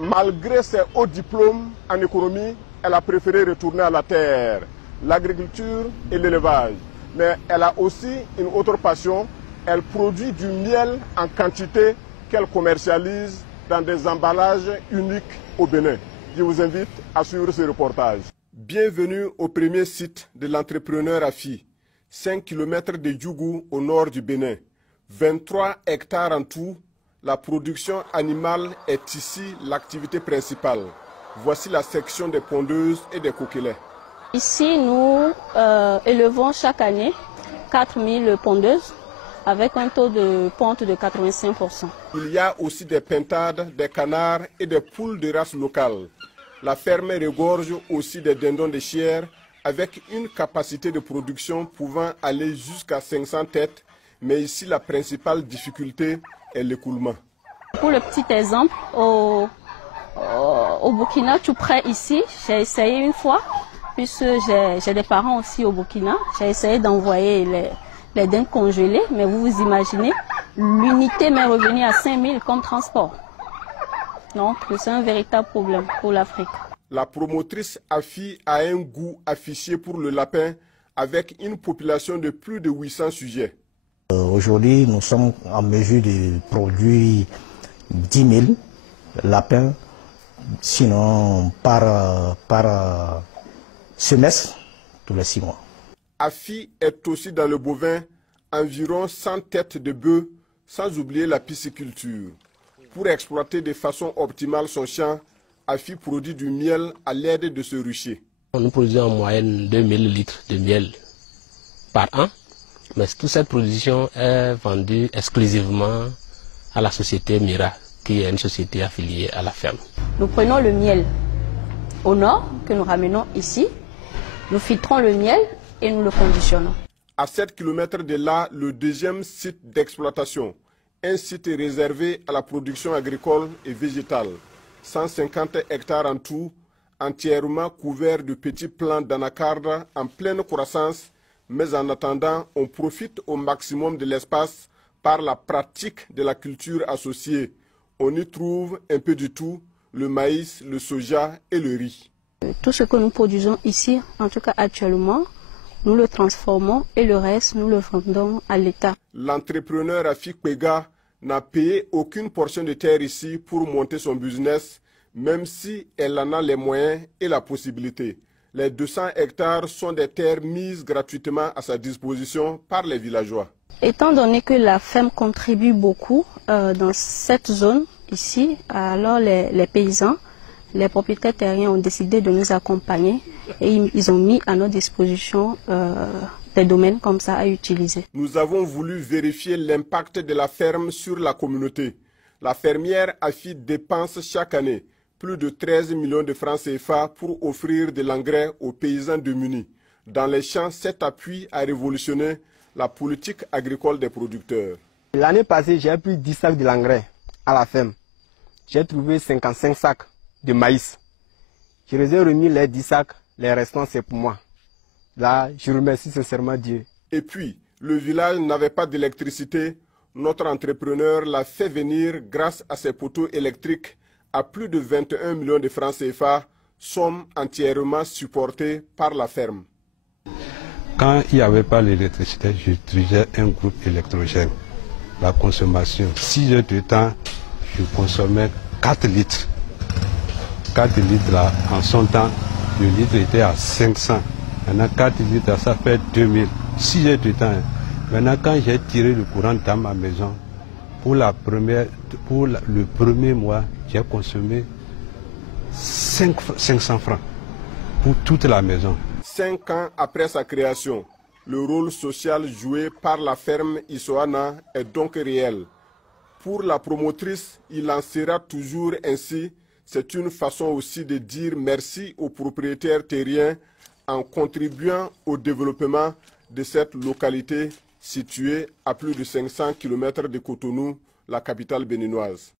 Malgré ses hauts diplômes en économie, elle a préféré retourner à la terre, l'agriculture et l'élevage. Mais elle a aussi une autre passion. Elle produit du miel en quantité qu'elle commercialise dans des emballages uniques au Bénin. Je vous invite à suivre ce reportage. Bienvenue au premier site de l'entrepreneur Afi, 5 km de Djougou au nord du Bénin. 23 hectares en tout, la production animale est ici l'activité principale. Voici la section des pondeuses et des coquelets. Ici, nous élevons chaque année 4000 pondeuses avec un taux de ponte de 85%. Il y a aussi des pintades, des canards et des poules de race locale. La ferme regorge aussi des dindons de chair avec une capacité de production pouvant aller jusqu'à 500 têtes. Mais ici, la principale difficulté est l'écoulement. Pour le petit exemple, au Burkina, tout près ici, j'ai essayé une fois, puisque j'ai des parents aussi au Burkina. J'ai essayé d'envoyer les dindes congelées, mais vous vous imaginez, l'unité m'est revenue à 5000 comme transport. Donc, c'est un véritable problème pour l'Afrique. La promotrice Afi a un goût affiché pour le lapin avec une population de plus de 800 sujets. Aujourd'hui, nous sommes en mesure de produire 10 000 lapins, sinon par semestre, tous les 6 mois. Afi est aussi dans le bovin, environ 100 têtes de bœufs, sans oublier la pisciculture. Pour exploiter de façon optimale son champ, Afi produit du miel à l'aide de ce rucher. Nous produisons en moyenne 2000 litres de miel par an, mais toute cette production est vendue exclusivement à la société Mira, qui est une société affiliée à la ferme. Nous prenons le miel au nord, que nous ramenons ici, nous filtrons le miel et nous le conditionnons. À 7 km de là, le deuxième site d'exploitation, un site réservé à la production agricole et végétale. 150 hectares en tout, entièrement couverts de petits plants d'anacarde en pleine croissance, mais en attendant, on profite au maximum de l'espace par la pratique de la culture associée. On y trouve un peu de tout, le maïs, le soja et le riz. Tout ce que nous produisons ici, en tout cas actuellement, nous le transformons et le reste, nous le vendons à l'État. L'entrepreneur Afi Kwega n'a payé aucune portion de terre ici pour monter son business, même si elle en a les moyens et la possibilité. Les 200 hectares sont des terres mises gratuitement à sa disposition par les villageois. Étant donné que la ferme contribue beaucoup dans cette zone ici, alors les paysans, les propriétaires terriens ont décidé de nous accompagner et ils ont mis à notre disposition des domaines comme ça à utiliser. Nous avons voulu vérifier l'impact de la ferme sur la communauté. La fermière Afi dépense chaque année plus de 13 millions de francs CFA pour offrir de l'engrais aux paysans démunis. Dans les champs, cet appui a révolutionné la politique agricole des producteurs. L'année passée, j'ai pris 10 sacs de l'engrais à la ferme. J'ai trouvé 55 sacs de maïs. Je les ai remis les 10 sacs, les restants c'est pour moi. Là, je remercie sincèrement Dieu. Et puis, le village n'avait pas d'électricité. Notre entrepreneur l'a fait venir grâce à ses poteaux électriques à plus de 21 millions de francs CFA, somme entièrement supportée par la ferme. Quand il n'y avait pas l'électricité, je dirigeais un groupe électrogène. La consommation, 6 heures de temps, je consommais 4 litres. 4 litres là, en son temps, le litre était à 500. Maintenant 4 litres, ça fait 2000. 6 heures de temps. Maintenant quand j'ai tiré le courant dans ma maison, pour le premier mois, j'ai consommé 500 francs pour toute la maison. 5 ans après sa création, le rôle social joué par la ferme Isoana est donc réel. Pour la promotrice, il en sera toujours ainsi. C'est une façon aussi de dire merci aux propriétaires terriens en contribuant au développement de cette localité située à plus de 500 km de Cotonou, la capitale béninoise.